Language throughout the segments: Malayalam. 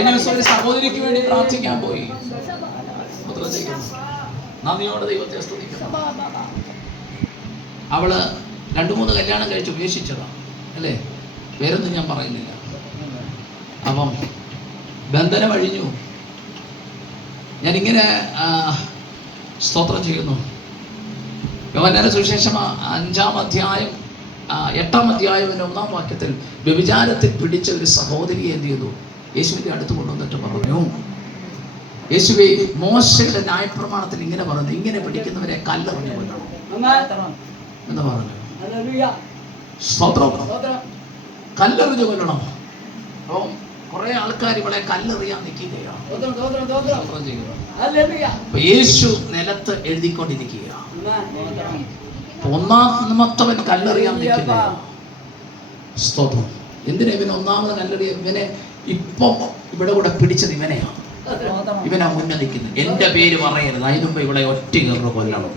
കഴിഞ്ഞ ദിവസം ഒരു സഹോദരിക്ക് വേണ്ടി പ്രാർത്ഥിക്കാൻ പോയി. നന്ദിയോടെ ദൈവത്തെ സ്തുതിക്കുന്നു. അവള് 2-3 കല്യാണം കഴിച്ച് ഉപേക്ഷിച്ചതാണ് അല്ലേ, പേരൊന്നും ഞാൻ പറയുന്നില്ല. അപ്പം ബന്ധനം അഴിഞ്ഞു. ഞാനിങ്ങനെ സ്തോത്രം ചെയ്യുന്നു. യോഹന്നാന്റെ സുവിശേഷം 5-ാം അധ്യായം 8-ാം അധ്യായം 1-ാം വാക്യത്തിൽ വ്യഭിചാരത്തിൽ പിടിച്ച ഒരു സഹോദരിയെ എന്ത് ചെയ്തു? യേശുവിന്റെ അടുത്ത് കൊണ്ടുവന്നിട്ട് പറഞ്ഞു, യേശുവേ, മോശയുടെ ന്യായപ്രമാണത്തിൽ ഇങ്ങനെ പറഞ്ഞു, ഇങ്ങനെ പിടിക്കുന്നവരെ കല്ലെറിഞ്ഞു കൊല്ലണം എന്ന് പറഞ്ഞു. സ്തോത്രം, കല്ലെറിഞ്ഞു കൊല്ലണം. അപ്പം കുറെ ആൾക്കാർ ഇവിടെ കല്ലെറിയാൻ നിൽക്കുകയാണ്. യേശു നിലത്ത് എഴുതിക്കൊണ്ടിരിക്കുകയാണ്. ഒന്നാമത്തവൻ കല്ലെറിയാൻ നിൽക്കുകയാണ്. സ്തോത്രം. എന്തിനാ ഇവന് ഒന്നാമത് കല്ലെറിയ? ഇവനെ ഇപ്പൊ ഇവിടെ കൂടെ പിടിച്ചത് ഇവനെയാണ്. ഇവനാ മുന്നേ നിൽക്കുന്നത്. എന്റെ പേര് പറയരുത്, അതിന് മുമ്പ് ഇവിടെ ഒറ്റ കയറുന്ന കൊല്ലണം.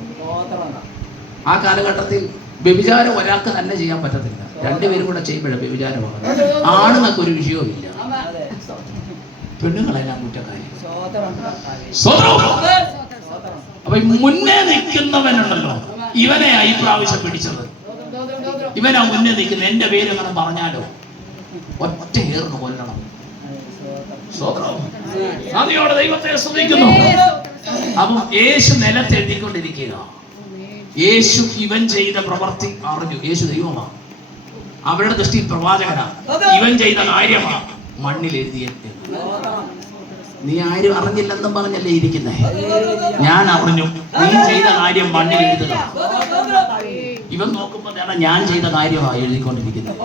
ആ കാലഘട്ടത്തിൽ വ്യഭിചാരം ഒരാൾക്ക് തന്നെ ചെയ്യാൻ പറ്റത്തില്ല, 2 പേരും കൂടെ ചെയ്യുമ്പോഴേ വ്യഭിചാരമാണ്. ആണുങ്ങൾക്ക് ഒരു വിഷയവും ഇല്ല, പെണ്ണുങ്ങളെല്ലാം കുറ്റക്കാരി. അപ്പൊ മുന്നേ നിൽക്കുന്നവനുണ്ടല്ലോ, ഇവനെയാ ഈ പ്രാവശ്യം പിടിച്ചത്. ഇവനാ മുന്നേ നിൽക്കുന്നത്. എന്റെ പേര് അങ്ങനെ പറഞ്ഞാലോ ഒറ്റ ഏർന്ന് കൊല്ലണം. നദിയോടെ ദൈവത്തെ സ്തുതിക്കുന്നു. അപ്പം യേശു നിലത്ത് എഴുതിക്കൊണ്ടിരിക്കുക. യേശു ഇവൻ ചെയ്ത പ്രവൃത്തി അറിഞ്ഞു. യേശു ദൈവമാണ്, അവരുടെ ദൃഷ്ടിയിൽ പ്രവാചകനാണ്. ഇവൻ ചെയ്ത കാര്യമാണ് മണ്ണിൽ എഴുതിയത്. നീ ആരും അറിഞ്ഞില്ലെന്നും പറഞ്ഞല്ലേ ഇരിക്കുന്നേ? ഞാൻ അറിഞ്ഞു. നീ ചെയ്ത കാര്യം മണ്ണിൽ എഴുതുക. ഇവൻ നോക്കുമ്പോ ഞാൻ ചെയ്ത കാര്യമാണ് എഴുതിക്കൊണ്ടിരിക്കുന്നത്.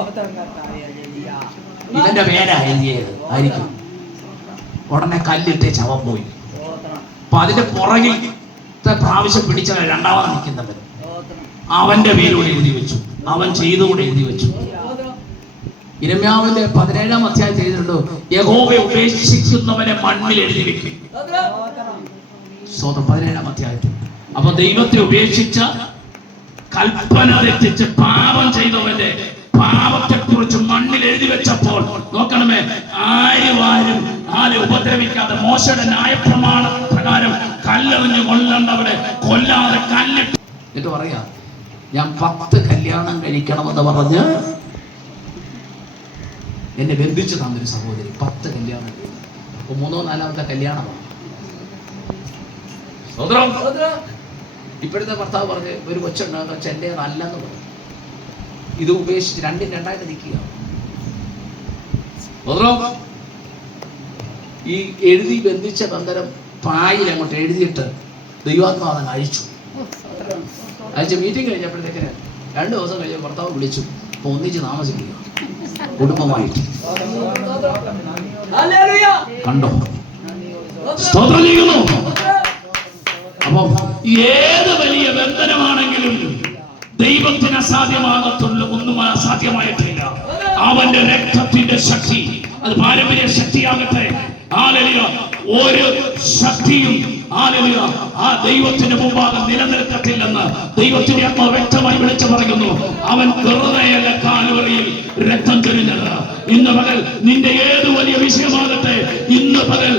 ഇവന്റെ പേരാ എഴുതിയത് ആയിരിക്കും. ഉടനെ കല്ലിട്ട് ശവം പോയി. അപ്പൊ അതിന്റെ പുറകിലത്തെ പ്രാവശ്യം പിടിച്ച 2ാമത് നിൽക്കുന്നവൻ അവന്റെ പേരോട് എഴുതി വെച്ചു. അവൻ ചെയ്തുകൂടെ എഴുതി വെച്ചു. യിരെമ്യാവിന്റെ 17-ാം അധ്യായത്തിൽ എഴുതിയിട്ടുണ്ടോ, യഹോവയെ ഉപേക്ഷിക്കുന്നവനെ മണ്ണിൽ എഴുതി വെക്കും. 17-ാം അധ്യായത്തിൽ. അപ്പൊ ദൈവത്തെ ഉപേക്ഷിച്ച, കൽപ്പന തെറ്റിച്ച് പാപം ചെയ്തവന്റെ പാപത്തെ കുറിച്ച് മണ്ണിൽ എഴുതി വെച്ചപ്പോൾ നോക്കണമേ, ആരും ഉപദ്രവിക്കാതെ മോശയുടെ ന്യായപ്രമാണ പ്രകാരം കല്ലെറിഞ്ഞു കൊല്ലേണ്ടവരെ കൊല്ലാതെ കല്ലിട്ട്. എന്നിട്ട് പറയാ, ഞാൻ 10 കല്യാണം കഴിക്കണമെന്ന് പറഞ്ഞ് എന്നെ ബന്ധിച്ചു തന്നൊരു സഹോദരി 10 കല്യാണം കഴിച്ചു. 3-4ാമത്തെ കല്യാണമാണ്. ഇപ്പോഴത്തെ ഭർത്താവ് പറഞ്ഞ് ഒരു കൊച്ചുണ്ടാകുന്ന ചെന്റെ നല്ലെന്ന് പറഞ്ഞു. ഇത് ഉപേക്ഷിച്ച് 2-ഉം 2ആയിട്ട് നിൽക്കുക. ഈ എഴുതി ബന്ധിച്ച ബന്ധനം പായിൽ അങ്ങോട്ട് എഴുതിയിട്ട് ദൈവാത്മാവൻ അയച്ചു. മീറ്റിംഗ് കഴിഞ്ഞപ്പോഴത്തേക്കിന് 2 ദിവസം കഴിഞ്ഞ് ഭർത്താവ് വിളിച്ചു. അപ്പൊ ഒന്നിച്ച് താമസിക്കുക കുടുംബമായിട്ട്. കണ്ടോ? സ്തോത്രം ചെയ്യുന്നു. അപ്പൊ ഏത് വലിയ ബന്ധനമാണെങ്കിലും ദൈവത്തിന് അസാധ്യമാകത്തുള്ള ഒന്നും അസാധ്യമായിട്ടില്ല. അവന്റെ രക്തത്തിന്റെ ശക്തി, അത് പാരമ്പര്യ ശക്തിയാകട്ടെ, ഒരു ശക്തിയും ആ ദൈവത്തിന്റെ മുമ്പാകെ നിലനിൽക്കത്തില്ലെന്ന് ദൈവത്തിന്റെ ആത്മാവ് വ്യക്തമായി വിളിച്ചു പറയുന്നു. അവൻ വെറുതെയല്ല കാൽവറിയിൽ രക്തം ചൊരിഞ്ഞത്. ഇന്ന് പകൽ നിന്റെ ഏത് വലിയ വിഷയമാകട്ടെ, ഇന്ന് പകൽ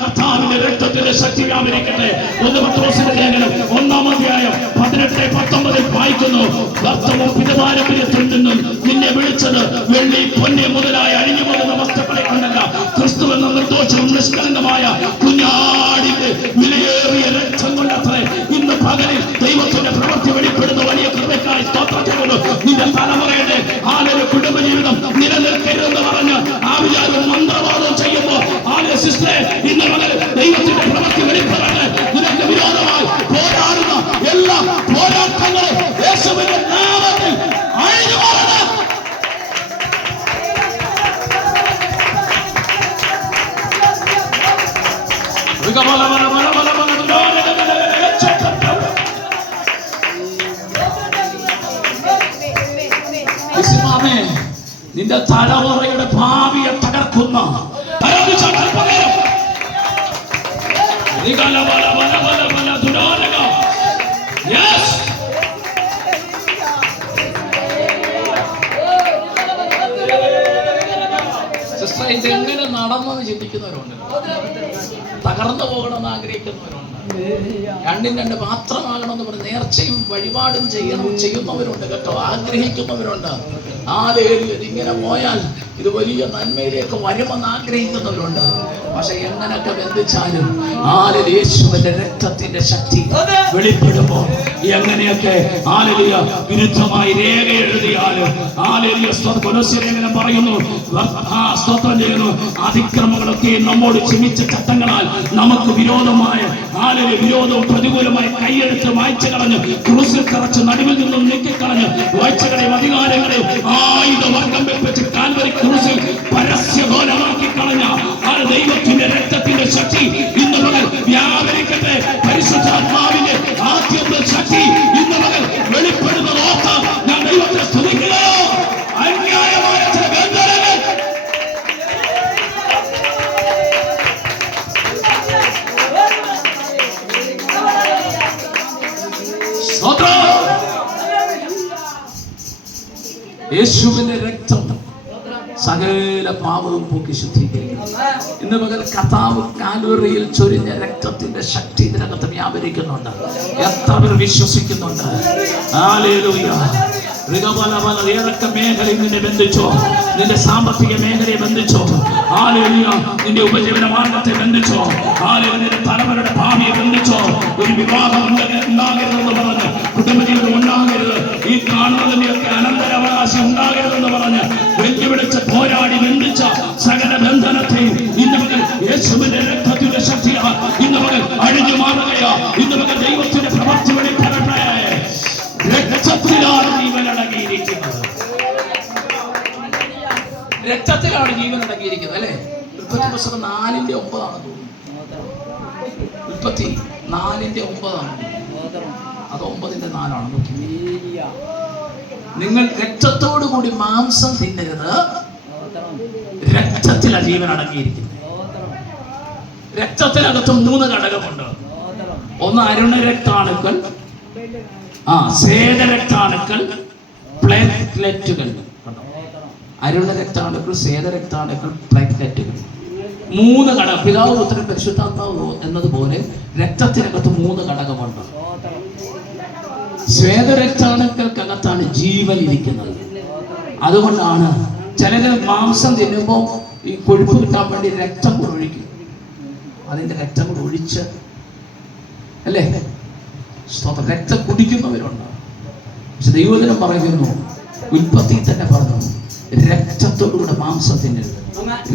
കർത്താവിന്റെ രക്തത്തിന്റെ ശക്തി വ്യാപരിക്കട്ടെ. 1 പത്രോസിന്റെ ലേഖനം 1-ാം അധ്യായം 18-19 വായിക്കുന്നു. ഭർത്തവും പിതപാരമ്പര്യത്തിൽ നിന്നും നിന്നെ വിളിച്ചത് വെള്ളി പൊന്നെ മുതലായ അഴിഞ്ഞു പോകുന്ന വസ്തുക്കളെ കൊണ്ടല്ല, ക്രിസ്തു എന്ന നിർദോഷവും നിഷ്കളങ്കമായ കുഞ്ഞാടിന്റെ വിലയേറിയ രക്തം കൊണ്ടത്രേ. ഇന്ന് പകലിൽ ദൈവത്തിന്റെ പ്രവൃത്തി വെളിപ്പെടുന്ന വലിയ കൃപയ്ക്കായി സ്തോത്രം ചെയ്യുന്നു. നിന്റെ തലമുറയുടെ കുടുംബജീവിതം നിലനിൽക്കരുതെന്ന് പറഞ്ഞ് ആ വിചാരം മന്ത്രവാദം ചെയ്യുമ്പോ സിസ്റ്ററെ, ഇന്ന് പകൽ ദൈവത്തിന്റെ പ്രവൃത്തി വെളിപ്പെടാണ്. നിനക്ക് വിരോധമായി പോരാടുന്ന എല്ലാ പോരാട്ടങ്ങളും യേശുവിന്റെ നാമത്തിൽ അഴിഞ്ഞു പോകണം. നിന്റെ തലമുറയുടെ ഭാവിയെ തകർക്കുന്ന സിസ്റ്റർ ഇതെങ്ങനെ നടന്നെന്ന് ചിന്തിക്കുന്നവരുണ്ട്, തകർന്നു പോകണമെന്ന് ആഗ്രഹിക്കുന്നവരുണ്ട്, രണ്ടും രണ്ട് പാത്രമാകണമെന്ന് പറഞ്ഞ് നേർച്ചയും വഴിപാടും ചെയ്യുന്നവരുണ്ട് കേട്ടോ, ആഗ്രഹിക്കുന്നവരുണ്ട്. ഇങ്ങനെ പോയാൽ ഇത് വലിയ നന്മയിലേക്ക് വരുമെന്ന് ആഗ്രഹിക്കുന്നവരുണ്ട്. പക്ഷെ എങ്ങനെയൊക്കെ ബന്ധിച്ചാലും യേശുവിന്റെ രക്തത്തിന്റെ ശക്തി വെളിപ്പെടുമ്പോൾ എങ്ങനെയൊക്കെ വിരുദ്ധമായി രേഖ എഴുതിയാലും ലേഖനം പറയുന്നു, സ്തോത്രം ചെയ്യുന്നു, അതിക്രമങ്ങളൊക്കെ നമ്മോട് ക്ഷമിച്ച ചട്ടങ്ങളാൽ നമുക്ക് വിരോധമായ വിരോധവും പ്രതികൂലമായി കൈയെടുത്ത് മായ്ച്ചു കളഞ്ഞ് ക്രൂസിൽ തറച്ച് നടുവിൽ നിന്നും നീക്കിക്കളഞ്ഞ് വാഴ്ചകളെയും അധികാരങ്ങളെയും ആയുധവർഗം വെപ്പിച്ച് കാൽവരി ക്രൂസിൽ പരസ്യഘോലമാക്കി കളഞ്ഞ ദൈവത്തിന്റെ രക്തത്തിന്റെ ശക്തി ഇന്ന് മകൾ വ്യാപരിക്കട്ടെ. പരിശുദ്ധാത്മാവിന്റെ ആദ്യത്തെ ശക്തി ഇന്ന് മകൾ വെളിപ്പെടുന്നത് ഓർത്ത് ഞാൻ ദൈവത്തെ സ്തുതിക്കുകയോ. അന്യായമായ ചില ബന്ധനങ്ങൾ യേശുവിന്റെ രക്തം സകല പാപവും പോക്കി ശുദ്ധീകരിക്കും. ഇന്ന് മുതൽ കർത്താവ് കാൽവറിയിൽ ചൊരിഞ്ഞ രക്തത്തിന്റെ ശക്തി ഇതിനകത്ത് വ്യാപരിക്കുന്നുണ്ട്. എത്ര പേർ വിശ്വസിക്കുന്നുണ്ട്? ഹല്ലേലൂയ. ഏതൊക്കെ മേഖലയിൽ നിന്നെ ബന്ധിച്ചോ, നിന്റെ സാമ്പത്തിക മേഖലയെ ബന്ധിച്ചോ, നിന്റെ ഉപജീവന മാർഗത്തെ ബന്ധിച്ചോ, നിന്റെ തലമുറയുടെ ഭാവിയെ ബന്ധിച്ചോ, ഒരു വിവാഹം ഉണ്ടാകരുതെന്ന് പറഞ്ഞ്, കുടുംബജീവിതം ഉണ്ടാകരുത്, ഈ കാണുന്നതിന്റെയൊക്കെ അനന്തരാവകാശം ഉണ്ടാകരുതെന്ന് പറഞ്ഞ് വെല്ലുവിളിച്ച് പോരാടി ബന്ധിച്ച സകല ബന്ധനത്തെയും ഇന്ന് മകൾ യേശുവിന്റെ രക്തത്തിന്റെ ശക്തിയാ ഇന്ന് മകൾ അഴിഞ്ഞു മാറുകയാ. ഇന്ന് മകൾ ദൈവത്തിന്റെ പ്രവർത്തി വെളിപ്പെടട്ടെ. രക്തത്തിലാണ് ജീവൻ അടങ്ങിയിരിക്കുന്നത്, രക്തത്തിലാണ് ജീവൻ അടങ്ങിയിരിക്കുന്നത് അല്ലെ. 4:9 34:9 അത് 9:4 നിങ്ങൾ രക്തത്തോടു കൂടി മാംസം തിന്നരുത്, രക്തത്തിലാണ് ജീവൻ അടങ്ങിയിരിക്കുന്നത്. രക്തത്തിനകത്തും 3 ഘടകമുണ്ട്. ഒന്ന് അരുണരക്താണുക്കൾ, സ്വേദരക്താണുക്കൾ, പ്ലേറ്റ്ലെറ്റുകൾ. അരുണരക്താണുക്കൾ, സ്വേദരക്താണുക്കൾ, പ്ലേറ്റ്ലെറ്റുകൾ. 3 ഘടകം. പിതാവ് പുത്രൻ പരിശുദ്ധാത്മാവ് എന്നതുപോലെ രക്തത്തിനകത്ത് 3 ഘടകമുണ്ട്. ശ്വേതരക്താണുക്കൾക്കകത്താണ് ജീവൻ ഇരിക്കുന്നത്. അതുകൊണ്ടാണ് ചിലര് മാംസം തിന്നുമ്പോൾ ഈ കൊഴുപ്പ് കിട്ടാൻ വേണ്ടി രക്തം കൂടെ ഒഴിക്കും. അതിന്റെ രക്തം കൂടെ ഒഴിച്ച് അല്ലേ രക്തം കുടിക്കുന്നവരുണ്ട്. പക്ഷെ ദൈവവചനം പറയുന്നു, ഉൽപ്പത്തി തന്നെ പറഞ്ഞു, രക്തത്തോടുകൂടെ മാംസം തിന്നരുത്,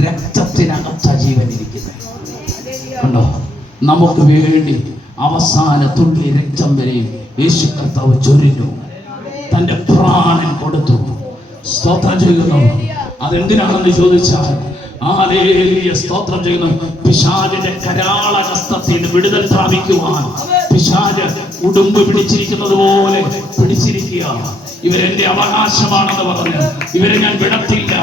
രക്തത്തിനകത്താ ജീവൻ ഇരിക്കുന്നത്. കണ്ടോ, നമുക്ക് വേണ്ടി അവസാന തുള്ളി രക്തം വരെയും യേശു കർത്താവ് ചൊരിഞ്ഞു, തന്റെ പ്രാണൻ കൊടുത്തു. സ്തോത്രം ചെയ്യുന്നു. അതെന്തിനാണെന്ന് ചോദിച്ചാൽ സ്തോത്രം ചെയ്യുന്നു, പിശാചിന്റെ കരാളഹസ്തത്തിൽ വിടുതൽ പ്രാപിക്കുവാൻ. പിശാച് ഉടുമ്പ് പിടിച്ചിരിക്കുന്നത് പോലെ പിടിച്ചിരിക്കുക. ഇവരെന്റെ അവകാശമാണെന്ന് പറഞ്ഞ്, ഇവരെ ഞാൻ വിടത്തില്ല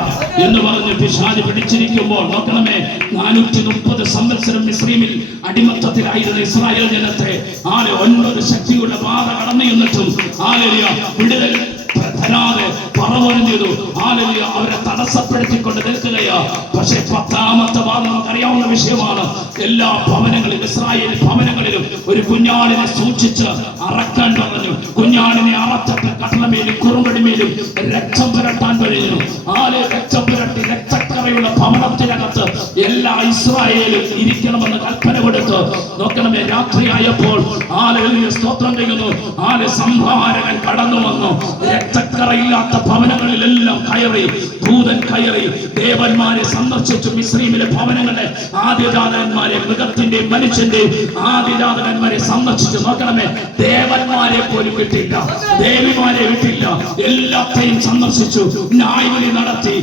എന്ന് പറഞ്ഞ് പിശാച് പിടിച്ചിരിക്കുമ്പോൾ നോക്കണമേ, 430 സംവത്സരം മിസ്രയീമിൽ അടിമത്തത്തിലായിരുന്ന ഇസ്രായേൽ ജനത്തെ 9 ശക്തിയുടെ പാത കടന്നു എന്നിട്ടും വിടുതൽ തരാതെ പറവറിഞ്ഞതു. അവരെ തടസ്സപ്പെടുത്തിക്കൊണ്ട് നിൽക്കുകയാ. പക്ഷെ 10ാമത്തെ വാദം നമുക്കറിയാവുന്ന വിഷയമാണ്. എല്ലാ ഭവനങ്ങളിലും, ഇസ്രായേൽ ഭവനങ്ങളിലും ഒരു കുഞ്ഞാടിനെ സൂക്ഷിച്ച് അറക്കാൻ പറഞ്ഞു. കുഞ്ഞാടിനെ അറച്ചിട്ട് കട്ടളമേലും കുറുമ്പടിമേലും രക്തം പുരട്ടാൻ കഴിഞ്ഞു. രക്തം പുരട്ടി രക്തക്കറയുള്ള ഭവനത്തിനകത്ത് എല്ലാ ഇസ്രായേലും ഇരിക്കണമെന്ന് കൽപ്പന കൊടുത്തു. നോക്കണമേ, രാത്രിയായപ്പോൾ സ്തോത്രം ചെയ്യുന്നു, സംഹാരകൻ കടന്നു വന്നു. രക്തക്കറയില്ലാത്ത ഭവനങ്ങളിലെല്ലാം കയറി, ദൂതൻ കയറി ദേവന്മാരെ സന്ദർശിച്ചു. മിസ്രയീമിലെ ഭവനങ്ങളെ ആദ്യജാതകന്മാരെ, മൃഗത്തിന്റെയും മനുഷ്യന്റെയും ആദ്യജാതകന്മാരെ സന്ദർശിച്ചു. നോക്കണമേ, ദേവന്മാരെ പോലും വിട്ടില്ല, ദേവിമാരെ വിട്ടില്ല, എല്ലാത്തെയും സന്ദർശിച്ചു, ന്യായവിധി നടത്തി.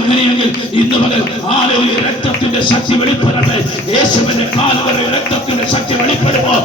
അങ്ങനെയെങ്കിൽ ഇന്ന് മുതൽ രക്തത്തിന്റെ ശക്തി വെളിപ്പെടട്ടെ. യേശുവിന്റെ കാൽവരി രക്തത്തിന്റെ ശക്തി വെളിപ്പെടുമ്പോൾ